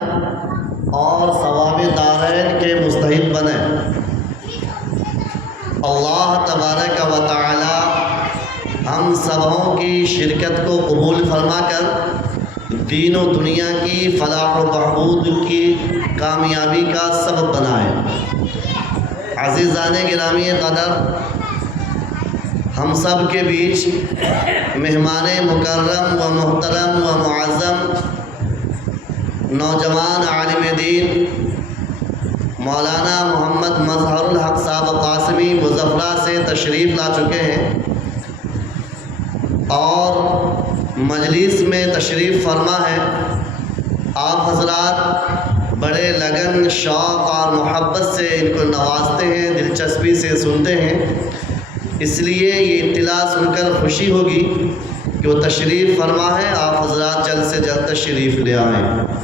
اور ثواب دارین کے مستحق بنیں۔ اللہ تبارک و تعالی ہم سبوں کی شرکت کو قبول فرما کر دین و دنیا کی فلاح و بہبود کی کامیابی کا سبب بنائے۔ عزیزان گرامی قدر، ہم سب کے بیچ مہمان مکرم و محترم و معظم نوجوان عالم دین مولانا محمد مظہر الحق صاحب قاسمی مظفرہ سے تشریف لا چکے ہیں اور مجلس میں تشریف فرما ہے۔ آپ حضرات بڑے لگن، شوق اور محبت سے ان کو نوازتے ہیں، دلچسپی سے سنتے ہیں، اس لیے یہ اطلاع سن کر خوشی ہوگی کہ وہ تشریف فرما ہے۔ آپ حضرات جلد سے جلد تشریف لے آئیں۔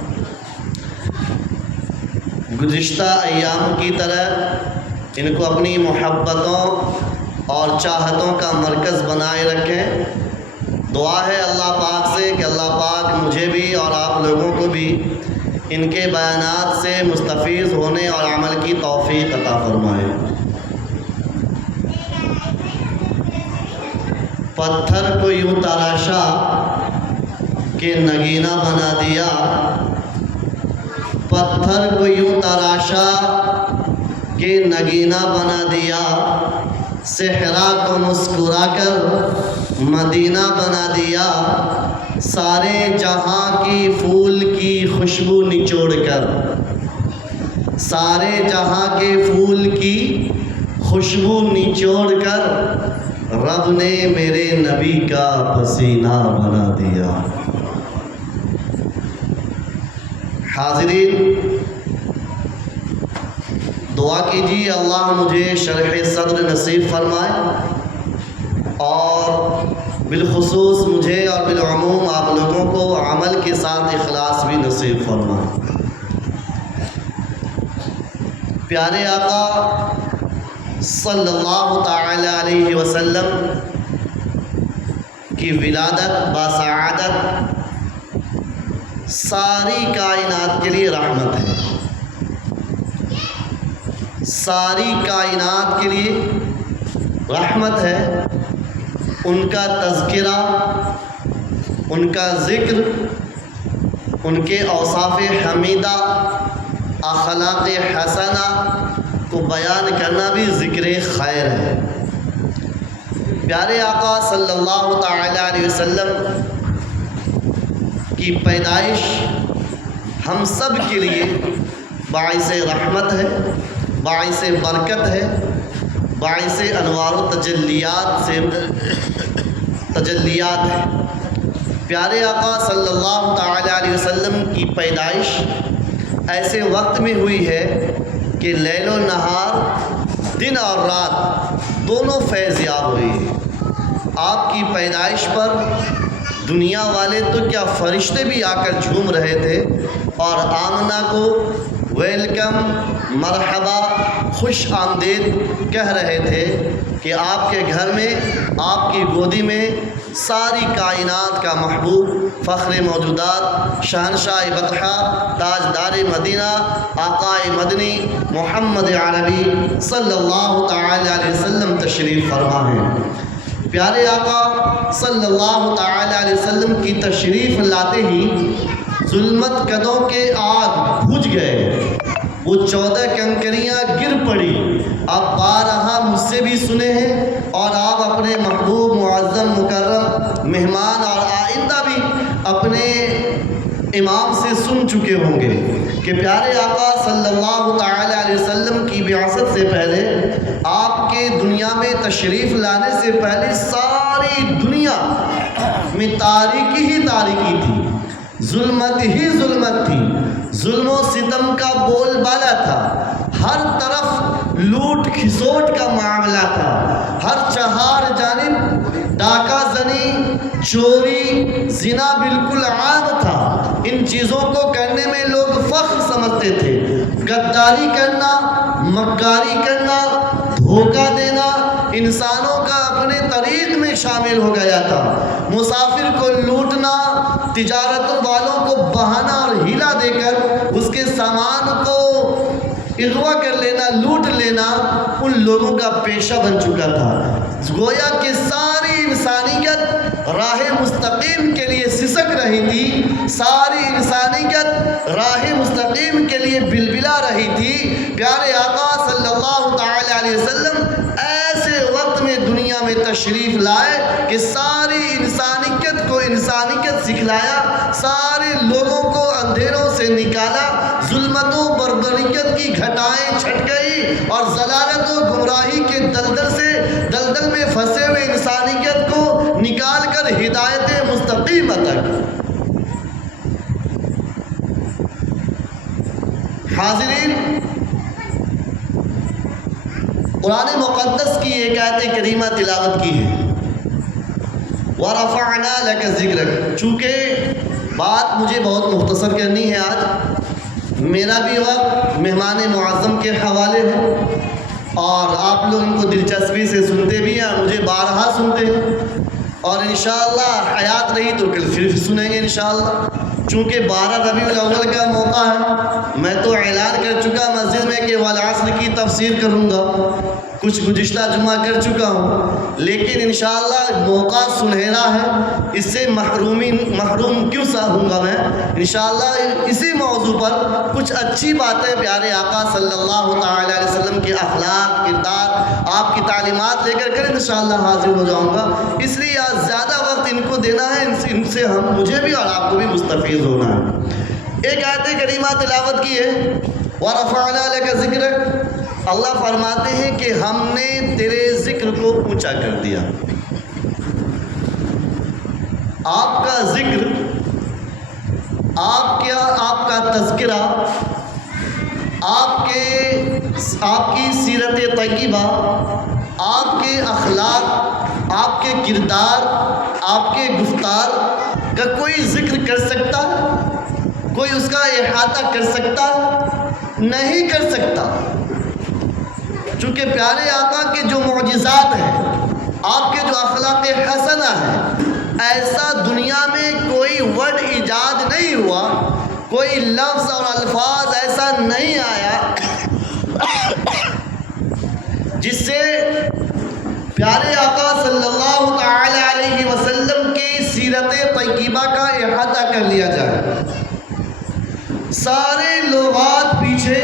گزشتہ ایام کی طرح ان کو اپنی محبتوں اور چاہتوں کا مرکز بنائے رکھیں۔ دعا ہے اللہ پاک سے کہ اللہ پاک مجھے بھی اور آپ لوگوں کو بھی ان کے بیانات سے مستفیض ہونے اور عمل کی توفیق عطا فرمائے۔ پتھر کو یوں تراشا کہ نگینہ بنا دیا، پتھر کو یوں تراشا کہ نگینہ بنا دیا، صحرا کو مسکرا کر مدینہ بنا دیا، سارے جہاں کی پھول کی خوشبو نچوڑ کر، سارے جہاں کے پھول کی خوشبو نچوڑ کر رب نے میرے نبی کا پسینہ بنا دیا۔ حاضرین، دعا کیجیے اللہ مجھے شرح صدر نصیب فرمائے اور بالخصوص مجھے اور بالعموم آپ لوگوں کو عمل کے ساتھ اخلاص بھی نصیب فرمائے۔ پیارے آقا صلی اللہ تعالی علیہ وسلم کی ولادت باسعادت ساری کائنات کے لیے رحمت ہے، ساری کائنات کے لیے رحمت ہے۔ ان کا تذکرہ، ان کا ذکر، ان کے اوصاف حمیدہ، اخلاق حسنہ کو بیان کرنا بھی ذکر خیر ہے۔ پیارے آقا صلی اللہ تعالی علیہ وسلم کی پیدائش ہم سب کے لیے باعث رحمت ہے، باعث برکت ہے، باعث انوار و تجلیات ہے۔ پیارے آقا صلی اللہ تعالی علیہ وسلم کی پیدائش ایسے وقت میں ہوئی ہے کہ لیل و نہار، دن اور رات دونوں فیض یاب ہوئی ہے۔ آپ کی پیدائش پر دنیا والے تو کیا فرشتے بھی آ کر جھوم رہے تھے اور آمنہ کو ویلکم، مرحبا، خوش آمدید کہہ رہے تھے کہ آپ کے گھر میں، آپ کی گودی میں ساری کائنات کا محبوب، فخر موجودات، شہنشاہ بطحہ، تاجدار مدینہ، آقا مدنی محمد عربی صلی اللہ تعالی علیہ وسلم تشریف فرما ہے۔ پیارے آقا صلی اللہ تعالی علیہ وسلم کی تشریف لاتے ہی ظلمت قدوں کے آگ بجھ گئے، وہ 14 کنکریاں گر پڑی۔ آپ بارہا مجھ سے بھی سنے ہیں اور آپ اپنے محبوب معظم مکرم مہمان اور آئندہ بھی اپنے امام سے سن چکے ہوں گے کہ پیارے آقا صلی اللہ تعالی علیہ وسلم کی بعثت سے پہلے، آپ کے دنیا میں تشریف لانے سے پہلے ساری دنیا میں تاریکی ہی تاریکی تھی، ظلمت ہی ظلمت تھی، ظلم و ستم کا بول بالا تھا، ہر طرف لوٹ کھسوٹ کا معاملہ تھا، ہر چہار جانب ڈاکہ زنی، چوری، زنا بالکل عام تھا۔ ان چیزوں کو کرنے میں لوگ فخر سمجھتے تھے۔ غداری کرنا، مکاری کرنا، دھوکہ دینا انسانوں کا اپنے طریق میں شامل ہو گیا تھا۔ مسافر کو لوٹنا، تجارت والوں کو بہانہ اور ہیلا دے کر کے سامان کو اغوا کر لینا، لوٹ لینا ان لوگوں کا پیشہ بن چکا تھا۔ گویا کہ ساری انسانیت راہ مستقیم کے لیے سسک رہی تھی، ساری انسانیت راہ مستقیم کے لیے بلبلا رہی تھی۔ پیارے آقا صلی اللہ تعالی علیہ وسلم ایسے وقت میں دنیا میں تشریف لائے کہ ساری انسانیت کو انسانیت سکھلایا، سارے لوگوں کو اندھیروں سے نکالا، ظلمت و بربریت کی گھٹائیں چھٹ گئی اور ضلالت و گمراہی کے دلدل میں پھنسے ہوئے انسانیت کو نکال کر ہدایت مستقیم عطا کی۔ حاضرین، قرآن مقدس کی ایک آیت کریمہ تلاوت کی ہے، وَرَفَعْنَا لَكَ ذِكْرَكَ۔ چونکہ بات مجھے بہت مختصر کرنی ہے، آج میرا بھی وقت مہمان معظم کے حوالے ہے اور آپ لوگ ان کو دلچسپی سے سنتے بھی ہیں، مجھے بارہا سنتے ہیں اور انشاءاللہ حیات رہی تو کل پھر سنیں گے انشاءاللہ۔ چونکہ 12 ربیع الاول کا موقع ہے، میں تو اعلان کر چکا مسجد میں کہ والعصر کی تفسیر کروں گا، کچھ گزشتہ جمعہ کر چکا ہوں، لیکن انشاءاللہ موقع سنہرا ہے، اس سے محروم کیوں سا ہوں گا میں۔ انشاءاللہ اسی موضوع پر کچھ اچھی باتیں پیارے آقا صلی اللہ تعالی علیہ وسلم کے اخلاق، کردار، آپ کی تعلیمات لے کر انشاءاللہ حاضر ہو جاؤں گا، اس لیے آج زیادہ وقت ان کو دینا ہے، ان سے مجھے بھی اور آپ کو بھی مستفیض ہونا ہے۔ ایک آیت کریمہ تلاوت کی ہے، وَرَفَعْنَا لَكَ ذِكْرَكَ۔ اللہ فرماتے ہیں کہ ہم نے تیرے ذکر کو اونچا کر دیا۔ آپ کا ذکر، آپ کا تذکرہ، آپ کی سیرت طیبہ، آپ کے اخلاق، آپ کے کردار، آپ کے گفتار کا کوئی ذکر کر سکتا؟ کوئی اس کا احاطہ کر سکتا؟ نہیں کر سکتا، چونکہ پیارے آقا کے جو معجزات ہیں، آپ کے جو اخلاق حسنہ ہیں، ایسا دنیا میں کوئی ورڈ ایجاد نہیں ہوا، کوئی لفظ اور الفاظ ایسا نہیں آیا جس سے پیارے آقا صلی اللہ تعالی علیہ وسلم کی سیرت طیبہ کا احاطہ کر لیا جائے۔ سارے لغات پیچھے،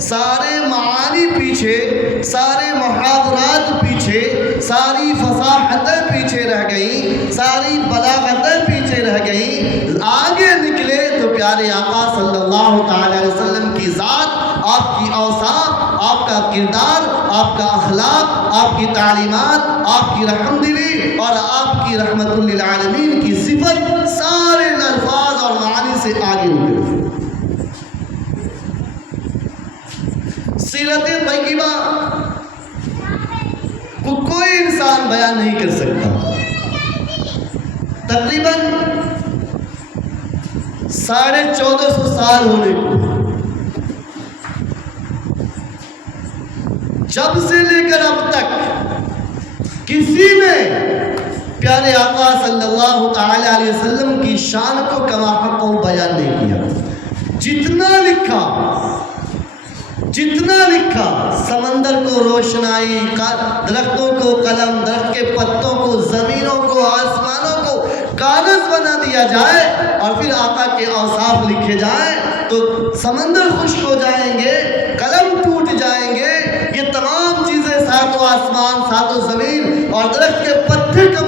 سارے معانی پیچھے، سارے محاورات پیچھے، ساری فصاحتیں پیچھے رہ گئیں، ساری بلاغتیں پیچھے رہ گئیں، آگے نکلے تو پیارے آقا صلی اللہ تعالی علیہ وسلم کی ذات، آپ کی اوصاف، آپ کا کردار، آپ کا اخلاق، آپ کی تعلیمات، آپ کی رحمدلی اور آپ کی رحمت للعالمین کی صفت سارے الفاظ اور معانی سے آگے نکلے۔ سیرت طیبہ کو کوئی انسان بیان نہیں کر سکتا۔ تقریباً 1450 سال ہونے کو، جب سے لے کر اب تک کسی نے پیارے آقا صلی اللہ تعالی علیہ وسلم کی شان کو کما حق بیان نہیں کیا۔ جتنا لکھا، سمندر کو روشنائی، درختوں کو قلم، درخت کے پتوں کو، زمینوں کو، آسمانوں کو کاغذ بنا دیا جائے اور پھر آقا کے اوصاف لکھے جائیں تو سمندر خشک ہو جائیں گے، قلم ٹوٹ جائیں گے، یہ تمام چیزیں، ساتوں آسمان، ساتوں زمین اور درخت کے پتے کم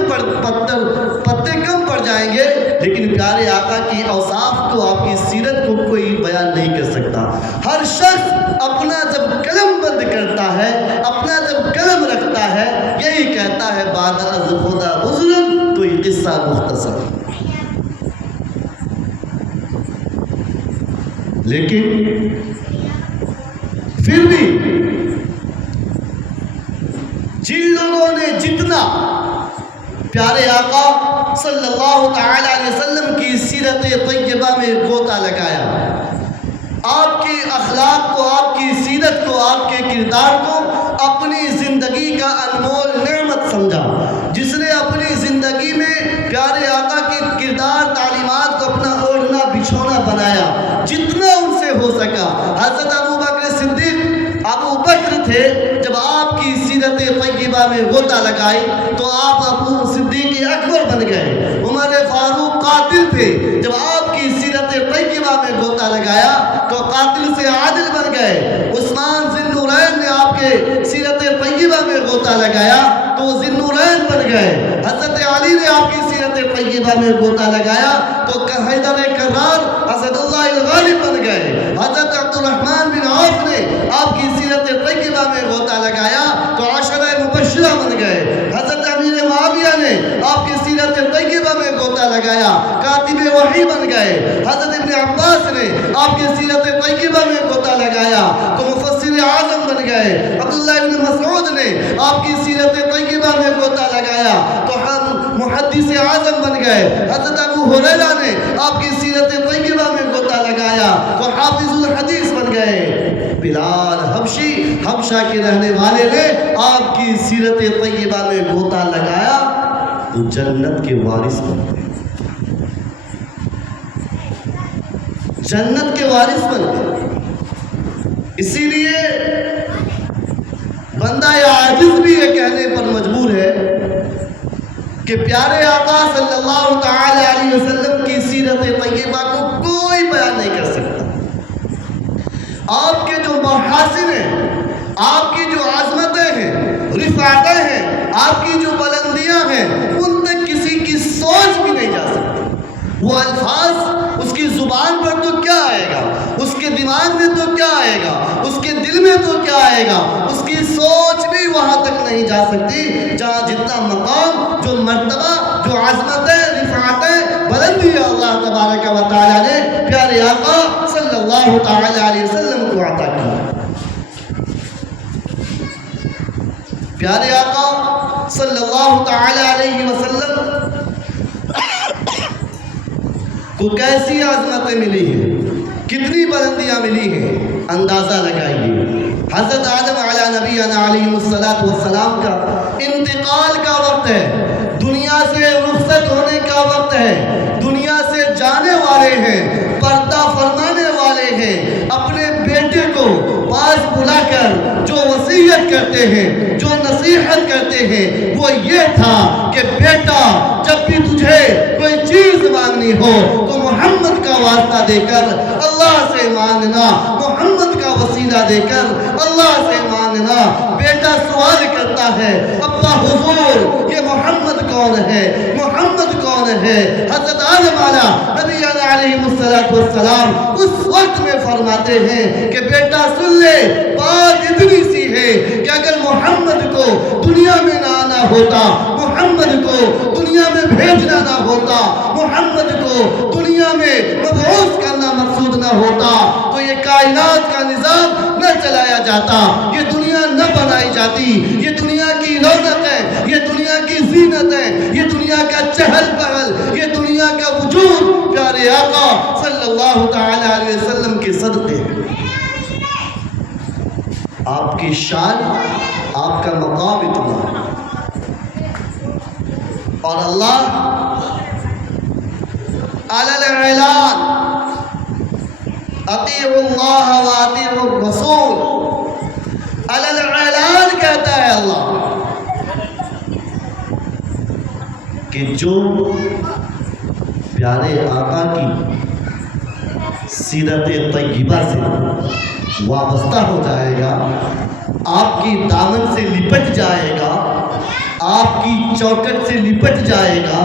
پڑ جائیں گے، لیکن پیارے آقا کی اوصاف کو، آپ کی سیرت کو کوئی بیان نہیں کر سکتا۔ ہر شخص اپنا جب قلم بند کرتا ہے، اپنا جب قلم رکھتا ہے، یہی کہتا ہے بعد از خدا عذر، تو یہ قصہ مختصر۔ لیکن پھر بھی جن لوگوں نے جتنا پیارے آقا صلی اللہ تعالی علیہ وسلم کی سیرت طیبہ میں غوطہ لگایا، آپ کے اخلاق کو، آپ کی سیرت کو، آپ کے کردار کو اپنی زندگی کا انمول نعمت سمجھا، جس نے اپنی زندگی میں پیارے آقا کے کردار، تعلیمات کو اپنا اوڑھنا بچھونا بنایا، جتنا ان سے ہو سکا۔ حضرت ابو بکر صدیق ابو بکر تھے، جب آپ کی سیرت طیبہ میں غوطہ لگائے تو آپ ابو صدیق اکبر بن گئے۔ عمر فاروق قاتل تھے، جب آپ کی سیرت طیبہ میں غوطہ لگایا تو قاتل سے عادل بن گئے۔ عثمان ذی النورین نے آپ کے سیرت طیبہ میں غوطہ لگایا تو ذی النورین بن گئے۔ حضرت علی نے آپ کی سیرت طیبہ میں غوطہ لگایا تو حیدر کرار اسد اللہ الغالب بن گئے۔ حضرت عبد الرحمن بن عوف نے آپ کی سیرت طیبہ میں غوطہ لگایا تو عشرہ مبشرہ بن گئے۔ حضرت امیر معاویہ نے آپ کی سیرت طیبہ میں غوطہ لگایا، کاتب وحی بن گئے۔ حضرت ابن عباس نے آپ کی سیرت طیبہ میں غوطہ لگایا تو مفسر اعظم بن گئے۔ عبداللہ ابن مسعود نے آپ کی سیرت طیبہ میں غوطہ لگایا تو ہم محدث اعظم بن گئے۔ حضرت ابو ہریرہ نے آپ کی سیرت طیبہ میں غوطہ لگایا تو حافظ الحدیث بن گئے۔ بلال حبشی حبشہ کے رہنے والے نے آپ کی سیرت طیبہ میں غوطہ لگایا تو جنت کے وارث بن گئے، جنت کے وارث بن گئے۔ اسی لیے بندہ عاجز بھی یہ کہنے پر مجبور ہے کہ پیارے آقا صلی اللہ تعالی علیہ وسلم کی سیرت طیبہ کو کوئی بیان نہیں کر سکتا۔ آپ کے جو محاسن ہیں، آپ کی جو عظمتیں ہیں، رفعتیں ہیں، آپ کی جو بلندیاں ہیں، ان تک کسی کی سوچ بھی نہیں جا سکتی۔ وہ الفاظ اس کی زبان پر تو کیا آئے گا، اس کے دماغ میں تو کیا آئے گا، اس کے دل میں تو کیا آئے گا، اس کی سوچ بھی وہاں تک نہیں جا سکتی جہاں جتنا مقام، جو مرتبہ، جو عظمتیں، رفعتیں، بلندیاں اللہ تبارک و تعالیٰ نے پیارے آقا صلی اللہ تعالی علیہ وسلم کو عطا کی۔ پیارے آقا صلی اللہ تعالی علیہ وسلم کو کیسی عظمتیں ملی ہیں، کتنی بلندیاں ملی ہیں، اندازہ لگائیے۔ حضرت آدم علی نبینا علیہ السلام کا انتقال کا وقت ہے، دنیا سے رخصت ہونے کا وقت ہے، دنیا سے جانے والے ہیں، پردہ فرمانے والے ہیں۔ اپنے بیٹے کو پاس بلا کر جو وصیت کرتے ہیں، جو نصیحت کرتے ہیں، وہ یہ تھا کہ بیٹا جب بھی تجھے کوئی چیز مانگنی ہو تو محمد کا واسطہ دے کر اللہ سے مانگنا، محمد کا وسیلہ دے کر اللہ سے مانگنا۔ بیٹا سوال کرتا ہے، ابا حضور یہ محمد کون ہے، محمد کون ہے؟ حضرت آدم علیہ السلام اس وقت میں فرماتے ہیں کہ بیٹا سن لے، بات اتنی سی ہے کہ اگر محمد کو دنیا میں نہ آنا ہوتا، محمد کو دنیا میں بھیجنا نہ ہوتا، محمد کو دنیا میں مبعوث کرنا مقصود نہ ہوتا تو یہ کائنات کا نظام نہ چلایا جاتا، یہ دنیا نہ بنائی جاتی۔ یہ دنیا کی رونقیں، یہ دنیا کی زینتیں، یہ دنیا کا چہل پہل، یہ دنیا کا وجود پیارے آقا صلی اللہ تعالی علیہ وسلم کے صدقے ہیں۔ آپ کی شان، آپ کا مقام اتنا ہے، اور اللہ علی الاعلان اطیعوا اللہ و اطیعوا الرسول، علی الاعلان کہتا ہے اللہ کہ جو پیارے آقا کی سیرت طیبہ سے وابستہ ہو جائے گا، آپ کی دامن سے لپٹ جائے گا، آپ کی چوکٹ سے لپٹ جائے گا،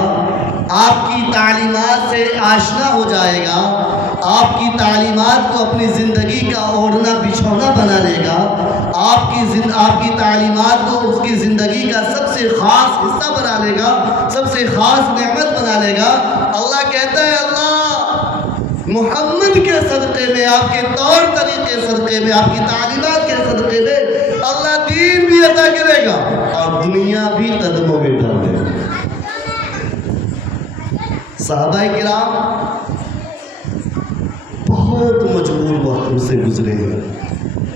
آپ کی تعلیمات سے آشنا ہو جائے گا، آپ کی تعلیمات کو اپنی زندگی کا اوڑھنا بچھونا بنا لے گا، آپ کی تعلیمات کو اس کی زندگی کا سب سے خاص حصہ بنا لے گا، سب سے خاص نعمت بنا لے گا۔ اللہ کہتا ہے، اللہ محمد کے صدقے میں، آپ کے طور طریقے صدقے میں، آپ کی تعلیمات کے صدقے میں اللہ دین بھی عطا کرے گا اور دنیا بھی قدموں میں ڈال دے گا۔ صحابہ کرام بہت مجبور وقت سے گزرے ہیں،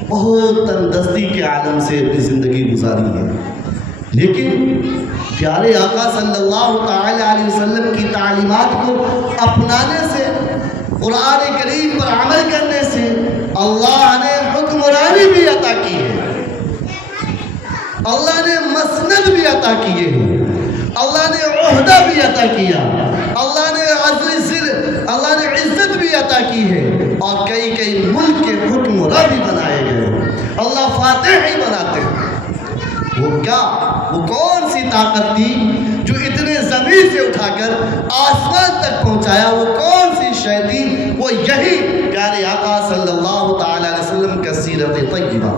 بہت تندرستی کے عالم سے اپنی زندگی گزاری ہے، لیکن پیارے آقا صلی اللہ تعالی علیہ وسلم کی تعلیمات کو اپنانے سے، قرآن کریم پر عمل کرنے سے اللہ نے حکمرانی بھی عطا کی ہے، اللہ نے مسند بھی عطا کیے ہیں، اللہ نے عہدہ بھی عطا کیا، اللہ نے عزت بھی عطا کی ہے، اور کئی ملک کے حکمراں بھی بنائے گئے۔ اللہ فاتح ہی بناتے ہیں۔ وہ کیا، وہ کون سی طاقت تھی جو اتنے زمین سے اٹھا کر آسمان تک پہنچایا؟ وہ کون سی شے تھی؟ وہ یہی پیارے آقا صلی اللہ تعالی علیہ وسلم کا سیرت طیبہ۔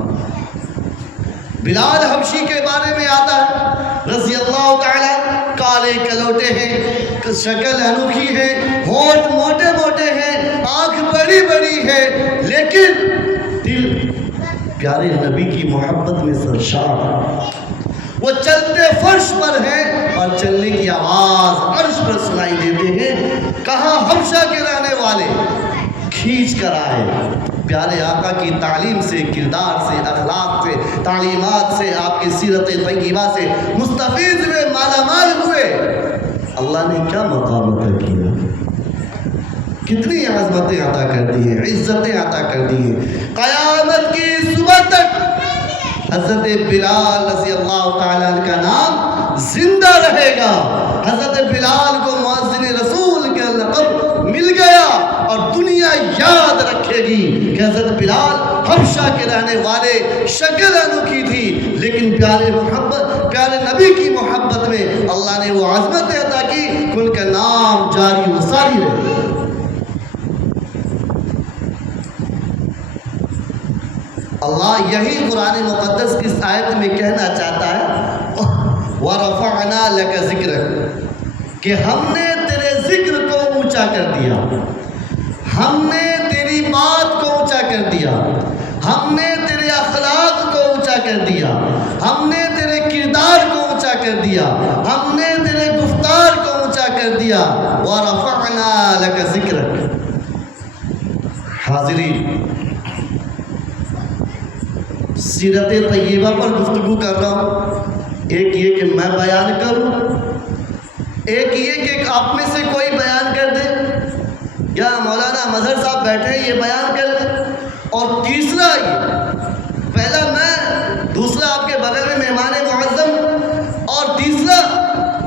بلال حبشی کے بارے میں آتا ہے رضی اللہ تعالی، کالے کلوٹے ہیں، شکل انوکھی ہے، ہونٹ موٹے موٹے ہیں، آنکھ بڑی بڑی ہے، لیکن دل پیارے نبی کی محبت میں سرشار۔ وہ چلتے فرش پر ہیں اور چلنے کی آواز عرش پر سنائی دیتے ہیں۔ کہاں حبشہ کے رہنے والے کھینچ کر آئے، پیارے آقا کی تعلیم سے، کردار سے، اخلاق سے، تعلیمات سے، آپ کی سیرت طیبہ سے مستفید ہوئے، مالا مال ہوئے۔ اللہ نے کیا مقام عطا کیا، کتنی عظمتیں عطا کر دی ہیں، عزتیں عطا کر دی ہیں۔ قیامت کی صبح تک حضرت بلال رضی اللہ تعالیٰ عنہ کا نام زندہ رہے گا۔ حضرت بلال کو مؤذن رسول کا لقب مل گیا، اور دنیا یاد رکھے گی کہ حضرت بلال حبشہ کے رہنے والے، شکل انوکھی تھی، لیکن پیارے نبی کی محبت میں اللہ نے وہ عظمت عطا کی کہ ان کا نام جاری و ساری رہے۔ اللہ یہی قرآن مقدس کی اس آیت میں کہنا چاہتا ہے، وَرَفَعْنَا لَكَ ذِكْرَكَ، کہ ہم نے تیرے ذکر کو اونچا کر دیا، ہم نے تیری بات کو اونچا کر دیا، ہم نے تیرے اخلاق کو اونچا کر دیا، ہم نے تیرے کردار کو اونچا کر دیا، ہم نے تیرے گفتار کو اونچا کر دیا۔ وَرَفَعْنَا لَكَ ذِكْرَكَ۔ حاضرین، سیرت طیبہ پر گفتگو کر رہا ہوں۔ ایک یہ کہ میں بیان کروں، ایک یہ کہ آپ میں سے کوئی بیان کر دے، یا مولانا مظہر صاحب بیٹھے ہیں یہ بیان کر دیں، اور تیسرا یہ، پہلا میں، دوسرا آپ کے بغل میں مہمان معظم، اور تیسرا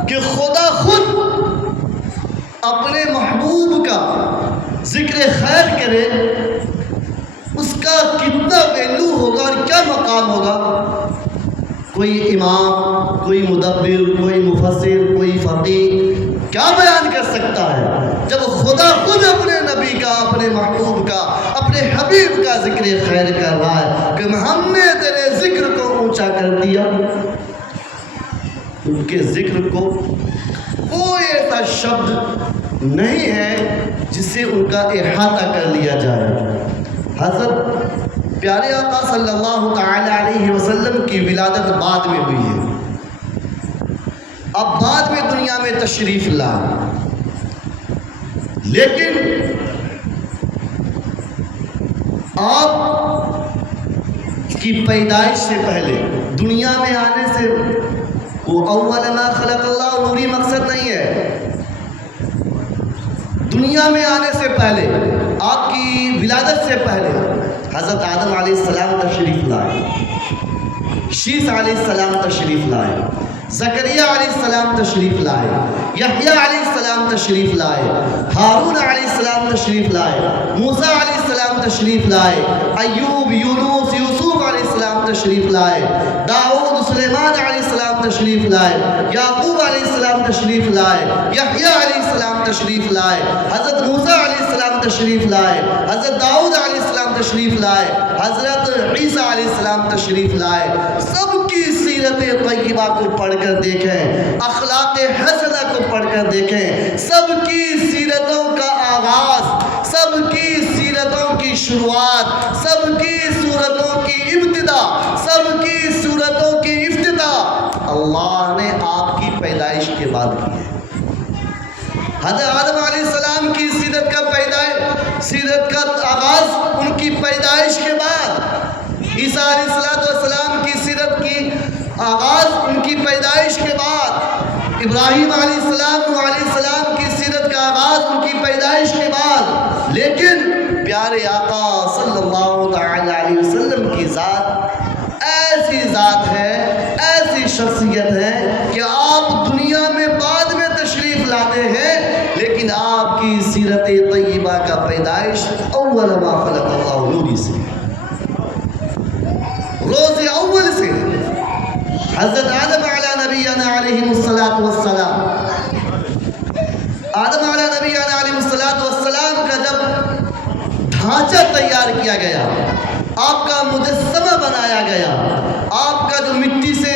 کہ خدا خود اپنے محبوب کا ذکر خیر کرے، اس کا کتنا ویلو ہوگا اور کیا مقام ہوگا۔ کوئی امام، کوئی مدبر، کوئی مفسر، کوئی فقیہ کیا بیان کر سکتا ہے جب خدا خود اپنے نبی کا، اپنے محبوب کا، اپنے حبیب کا ذکر خیر کر رہا ہے کہ ہم نے تیرے ذکر کو اونچا کر دیا۔ ان کے ذکر کو کوئی ایسا شبد نہیں ہے جس سے ان کا احاطہ کر لیا جائے۔ حضرت پیارے آقا صلی اللہ تعالی علیہ وسلم کی ولادت بعد میں ہوئی ہے، اب بعد میں دنیا میں تشریف لائے، لیکن آپ کی پیدائش سے پہلے، دنیا میں آنے سے، وہ اول ما خلق اللہ نوری مقصد نہیں ہے، دنیا میں آنے سے پہلے، آپ کی ولادت سے پہلے حضرت آدم علیہ السلام تشریف لائے، شیس علیہ السلام تشریف لائے، زکریا علیہ السلام تشریف لائے، یحییٰ علیہ السلام تشریف لائے، ہارون علیہ السلام تشریف لائے، موسیٰ علیہ السلام تشریف لائے، ایوب، یونس، یوسف علیہ السلام تشریف لائے، داؤد، سلیمان علیہ السلام تشریف لائے، یعقوب علیہ السلام تشریف لائے، یحییٰ علیہ السلام تشریف لائے، حضرت موسیٰ علیہ السلام تشریف لائے، حضرت داؤد علیہ السلام تشریف لائے، حضرت عیسیٰ علیہ السلام تشریف لائے۔ سب کی سیرت طیبہ کو پڑھ کر دیکھیں، اخلاق حسنہ کو پڑھ کر دیکھیں، سب کی سیرتوں کا آغاز، سب کی سیرتوں کی شروعات، سب کی صورتوں کی ابتدا، سب کی صورتوں کی افتتاح اللہ نے آپ کی پیدائش کے بعد کی ہے۔ حضرت آدم علیہ السلام کی سیرت کا آغاز ان کی پیدائش کے بعد، عیسیٰ علیہ السلام کی سیرت کی آغاز ان کی پیدائش کے بعد، ابراہیم علیہ السلام کی سیرت کا آغاز ان کی پیدائش کے بعد، لیکن پیارے آقا صلی اللہ ذات ہے، ایسی شخصیت ہے کہ آپ دنیا میں بعد میں تشریف لاتے ہیں، لیکن آپ کی سیرت طیبہ کا پیدائش اول ما خلق اللہ نوری سے، روز اول سے حضرت آدم علی نبینا علیہ السلام، آدم علی نبینا علیہ السلام کا جب ڈھانچہ تیار کیا گیا، آپ کا مجسمہ بنایا گیا، آپ کا جو مٹی سے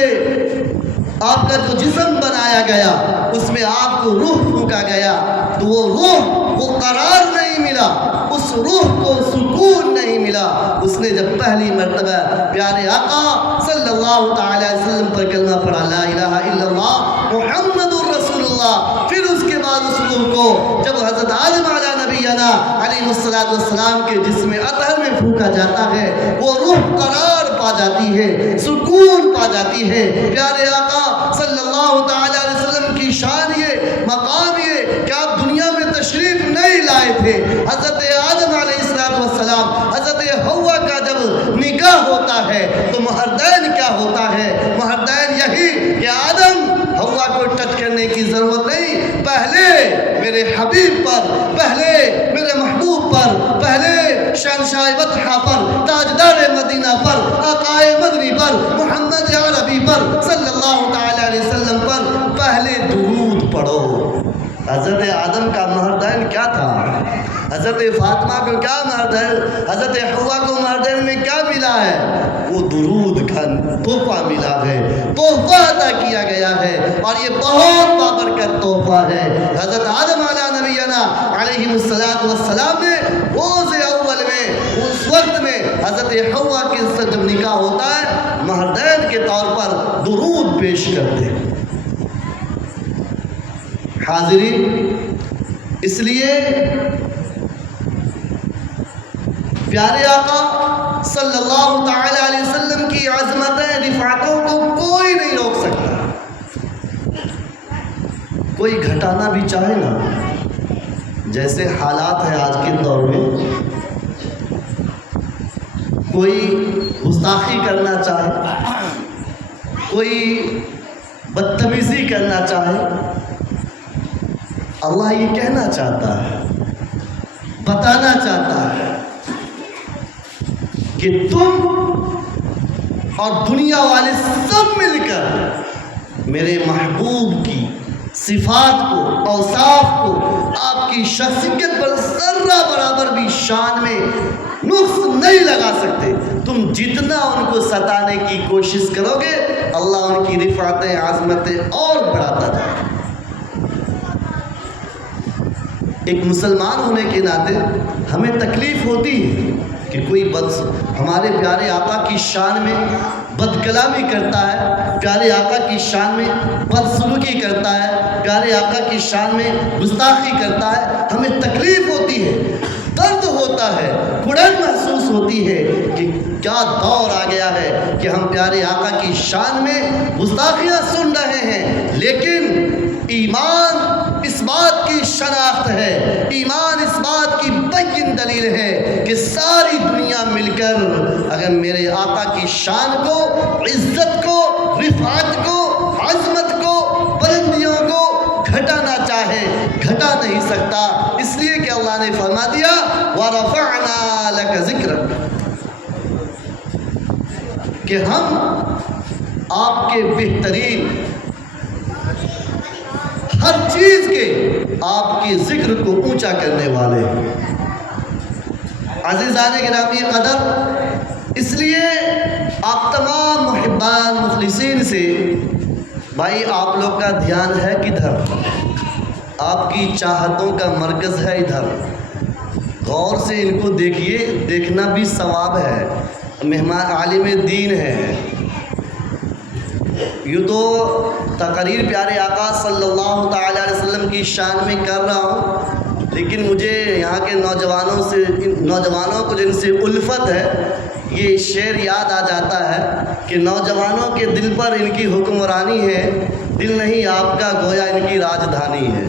آپ کا جو جسم بنایا گیا، اس میں آپ کو روح پھونکا گیا، تو وہ روح کو قرار نہیں ملا، اس روح کو سکون نہیں ملا۔ اس نے جب پہلی مرتبہ پیارے آقا صلی اللہ تعالی علیہ وسلم پر کلمہ پڑھا، لا الہ الا اللہ محمد الرسول اللہ، پھر اس کے بعد اس روح کو جب حضرت آدم علی نبینا علیہ السلام کے جسم اطہر میں پھونکا جاتا ہے، وہ روح قرار پا جاتی ہے، سکون پا جاتی ہے۔ پیارے آقا صلی اللہ تعالی علیہ وسلم کی شان یہ، مقام یہ کہ آپ دنیا میں تشریف نہیں لائے تھے۔ حضرت آدم علیہ السلام، حضرت حوا کا جب نکاح ہوتا ہے تو مہردین کیا ہوتا ہے؟ مہردین یہی کہ آدم حوا کو ٹچ کرنے کی ضرورت نہیں، پہلے میرے حبیب پر، پہلے میرے محبوب پر، پہلے شہنشاہ بطحہ پر، تاجدار مدینہ پر، آقائے مدنی پر، محمد عربی پر صلی اللہ تعالی علیہ وسلم پر پہلے درود پڑھو۔ حضرت آدم کا مہردین کیا تھا؟ حضرت فاطمہ کو کیا مہردین، حضرت حوا کو مہردین میں کیا ملا ہے؟ وہ درود کا تحفہ ملا ہے، تحفہ عطا کیا گیا ہے، اور یہ بہت بابرکت تحفہ ہے۔ حضرت آدم علیہ نبینا علیہ السلام نے روز اول میں، اس وقت میں حضرت حوا کے ساتھ جب نکاح ہوتا ہے، مہردین کے طور پر درود پیش کرتے ہیں۔ حاضرین، اس لیے پیارے آقا صلی اللہ تعالی علیہ وسلم کی عظمتیں، رفعتوں کو کوئی نہیں روک سکتا۔ کوئی گھٹانا بھی چاہے نا، جیسے حالات ہیں آج کے دور میں، کوئی گستاخی کرنا چاہے، کوئی بدتمیزی کرنا چاہے، اللہ یہ کہنا چاہتا ہے، بتانا چاہتا ہے کہ تم اور دنیا والے سب مل کر میرے محبوب کی صفات کو، اوصاف کو، آپ کی شخصیت پر ذرہ برابر بھی شان میں نقص نہیں لگا سکتے۔ تم جتنا ان کو ستانے کی کوشش کرو گے، اللہ ان کی رفعتیں، عظمتیں اور بڑھاتا جائے گا۔ ایک مسلمان ہونے کے ناطے ہمیں تکلیف ہوتی ہے کہ کوئی ہمارے پیارے آقا کی شان میں بد کلامی کرتا ہے، پیارے آقا کی شان میں بدسلوکی کرتا ہے، پیارے آقا کی شان میں گستاخی کرتا ہے، ہمیں تکلیف ہوتی ہے، درد ہوتا ہے، گھٹن محسوس ہوتی ہے کہ کیا دور آ گیا ہے کہ ہم پیارے آقا کی شان میں گستاخیاں سن رہے ہیں۔ لیکن ایمان اس بات کی شناخت ہے، ایمان اس بات کی بین دلیل ہے کہ ساری دنیا مل کر اگر میرے آقا کی شان کو، عزت کو، رفعت کو، عظمت کو، بلندیوں کو گھٹانا چاہے، گھٹا نہیں سکتا، اس لیے کہ اللہ نے فرما دیا وَرَفَعْنَا لَكَ ذِكْرَكَ، کہ ہم آپ کے بہترین ہر چیز کے، آپ کے ذکر کو اونچا کرنے والے ہیں۔ عزیزان گرامی قدر، اس لیے آپ تمام محبان مخلصین سے، بھائی آپ لوگ کا دھیان ہے کدھر؟ آپ کی چاہتوں کا مرکز ہے ادھر، غور سے ان کو دیکھیے، دیکھنا بھی ثواب ہے، مہمان عالم دین ہے۔ یوں تو تقریر پیارے آقا صلی اللہ تعالی علیہ وسلم کی شان میں کر رہا ہوں، لیکن مجھے یہاں کے نوجوانوں کو جن سے الفت ہے، یہ شعر یاد آ جاتا ہے کہ نوجوانوں کے دل پر ان کی حکمرانی ہے، دل نہیں آپ کا گویا ان کی راجدھانی ہے۔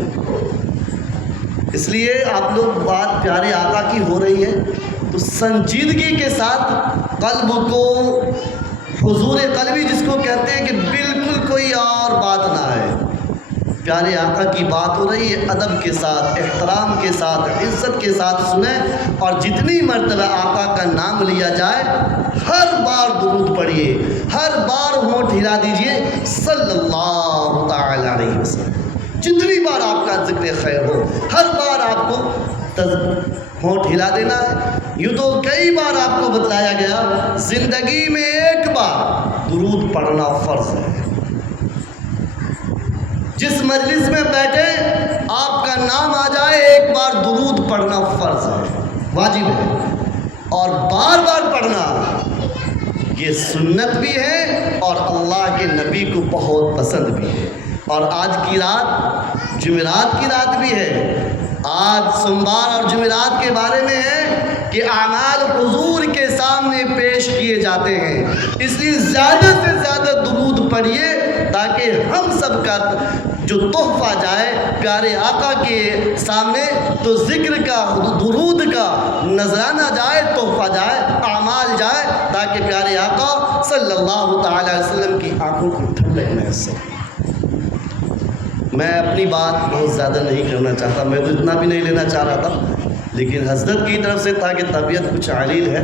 اس لیے آپ لوگ بات پیارے آقا کی ہو رہی ہے تو سنجیدگی کے ساتھ قلب کو، حضور قلبی جس کو کہتے ہیں کہ بالکل کوئی اور بات نہ ہے، پیارے آقا کی بات ہو رہی ہے، ادب کے ساتھ، احترام کے ساتھ، عزت کے ساتھ سنیں، اور جتنی مرتبہ آقا کا نام لیا جائے ہر بار درود پڑھیے، ہر بار ہونٹ ہلا دیجئے صلی اللہ تعالی علیہ وسلم۔ جتنی بار آپ کا ذکر خیر ہو ہر بار آپ کو ہونٹ ہلا دینا ہے۔ یوں تو کئی بار آپ کو بتلایا گیا، زندگی میں ایک بار درود پڑھنا فرض ہے۔ جس مجلس میں بیٹھے آپ کا نام آ جائے ایک بار درود پڑھنا فرض ہے، واجب ہے، اور بار بار پڑھنا یہ سنت بھی ہے اور اللہ کے نبی کو بہت پسند بھی ہے۔ اور آج کی رات جمعرات کی رات بھی ہے، آج سوموار اور جمعرات کے بارے میں ہے کہ اعمال حضور کے سامنے پیش کیے جاتے ہیں، اس لیے زیادہ سے زیادہ درود پڑھیے تاکہ ہم سب کا جو تحفہ جائے پیارے آقا کے سامنے، تو ذکر کا درود کا نذرانہ جائے، تحفہ جائے، اعمال جائے، تاکہ پیارے آقا صلی اللہ تعالی علیہ وسلم کی آنکھوں کو ٹھنڈک محسوس۔ میں اپنی بات بہت زیادہ نہیں کرنا چاہتا، میں تو اتنا بھی نہیں لینا چاہ رہا تھا، لیکن حضرت کی طرف سے تھا کہ طبیعت کچھ علیل ہے،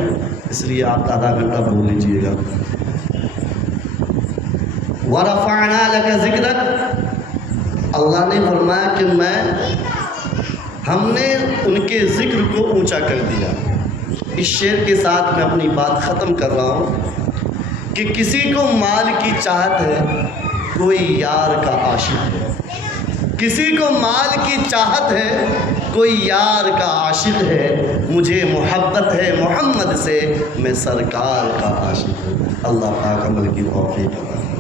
اس لیے آپ آدھا گھنٹہ بول لیجیے گا۔ وَرَفَعْنَا لَكَ ذِكْرَكَ، اللہ نے فرمایا کہ ہم نے ان کے ذکر کو اونچا کر دیا۔ اس شعر کے ساتھ میں اپنی بات ختم کر رہا ہوں کہ کسی کو مال کی چاہت ہے، کوئی یار کا عاشق ہے، کسی کو مال کی چاہت ہے، کوئی یار کا عاشق ہے، مجھے محبت ہے محمد سے، میں سرکار کا عاشق ہوں۔ اللہ پاک عمل کی توفیق عطا فرمائے۔